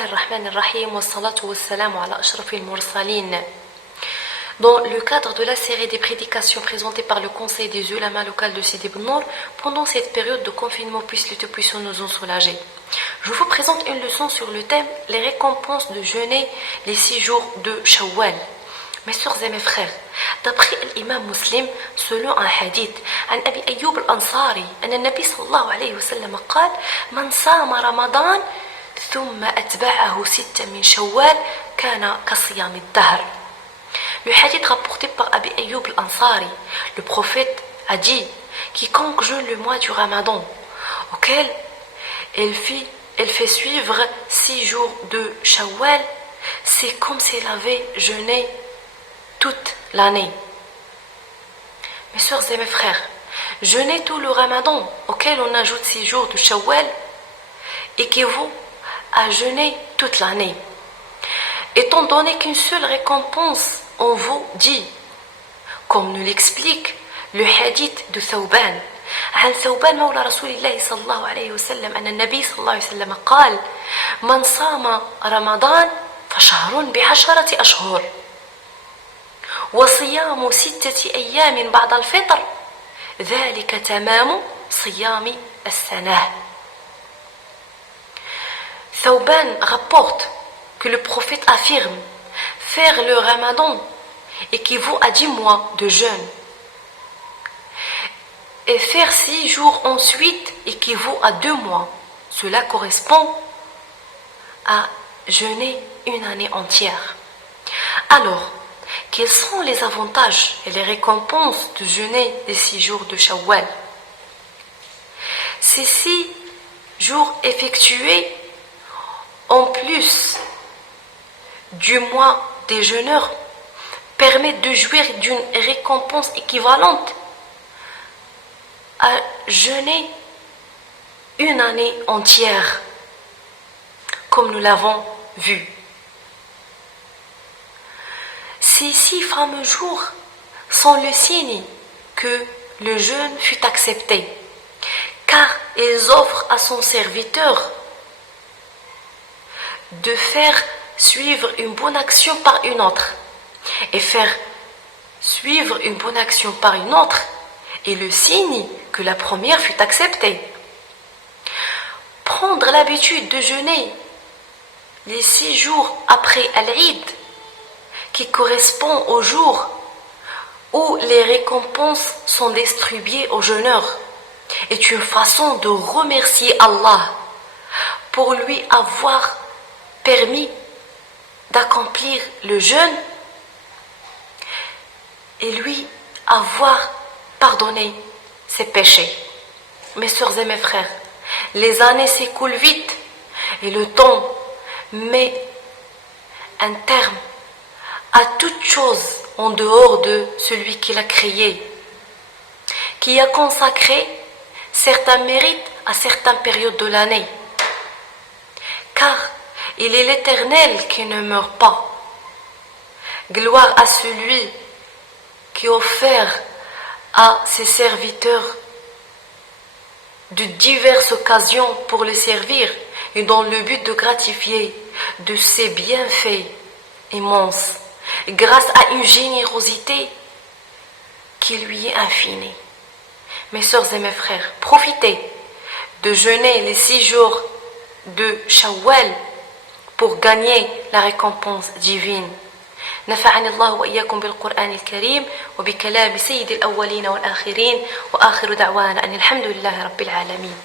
Bismillah ar-Rahman ar-Rahim wa salatu wa salamu ala ashrafil mursalin. Dans le cadre de la série des prédications présentées par le Conseil des ulama local de Sidi Ibn Nour, pendant cette période de confinement, puisse le Tout-Puissant nous en soulager. Je vous présente une leçon sur le thème « Les récompenses de jeûner les 6 jours de Shawwal ». Mes sœurs et mes frères, d'après l'imam Muslim, selon un hadith, عن أبي أيوب الأنصاري أن النبي صلى الله عليه وسلم قال من صام رمضان ثم أتبعه 6 من شوال كان كصيام الدهر. Le hadith rapporté par Abi Ayyub al-Ansari, le prophète a dit: quiconque jeûne le mois du Ramadan, auquel elle fait suivre 6 jours de Shawwal, c'est comme s'il avait jeûné toute l'année. Mes sœurs et mes frères, jeûner tout le Ramadan, auquel on ajoute 6 jours de Shawwal, équivaut à jeûner toute l'année. Étant donné qu'une seule récompense on vous dit, comme nous l'explique le hadith de Thawban. عن ثوبان مولى رسول الله صلى الله عليه وسلم أن النبي صلى الله عليه وسلم قال من صام رمضان فشهر ب10 أشهر وصيام 6 أيام بعد الفطر ذلك تمام صيام السنة. Thawban rapporte que le prophète affirme: faire le Ramadan équivaut à 10 mois de jeûne. Et faire 6 jours ensuite équivaut à 2 mois. Cela correspond à jeûner une année entière. Alors, quels sont les avantages et les récompenses de jeûner les 6 jours de Shawwal? Ces 6 jours effectués en plus du mois des jeûneurs permettent de jouir d'une récompense équivalente à jeûner une année entière, comme nous l'avons vu. Ces 6 fameux jours sont le signe que le jeûne fut accepté, car ils offrent à son serviteur de faire suivre une bonne action par une autre. Et faire suivre une bonne action par une autre est le signe que la première fut acceptée. Prendre l'habitude de jeûner les 6 jours après Al-Eid, qui correspond au jour où les récompenses sont distribuées aux jeûneurs, est une façon de remercier Allah pour lui avoir permis d'accomplir le jeûne et lui avoir pardonné ses péchés. Mes sœurs et mes frères, les années s'écoulent vite et le temps met un terme à toute chose en dehors de celui qui l'a créé, qui a consacré certains mérites à certaines périodes de l'année. Car il est l'Éternel qui ne meurt pas. Gloire à celui qui offre à ses serviteurs de diverses occasions pour le servir et dans le but de gratifier de ses bienfaits immenses grâce à une générosité qui lui est infinie. Mes sœurs et mes frères, profitez de jeûner les 6 jours de Shawwal pour gagner la récompense divine. نفعني الله وإياكم بالقرآن الكريم وبكلام سيد الأولين والآخرين وآخر دعوانا أن الحمد لله رب العالمين.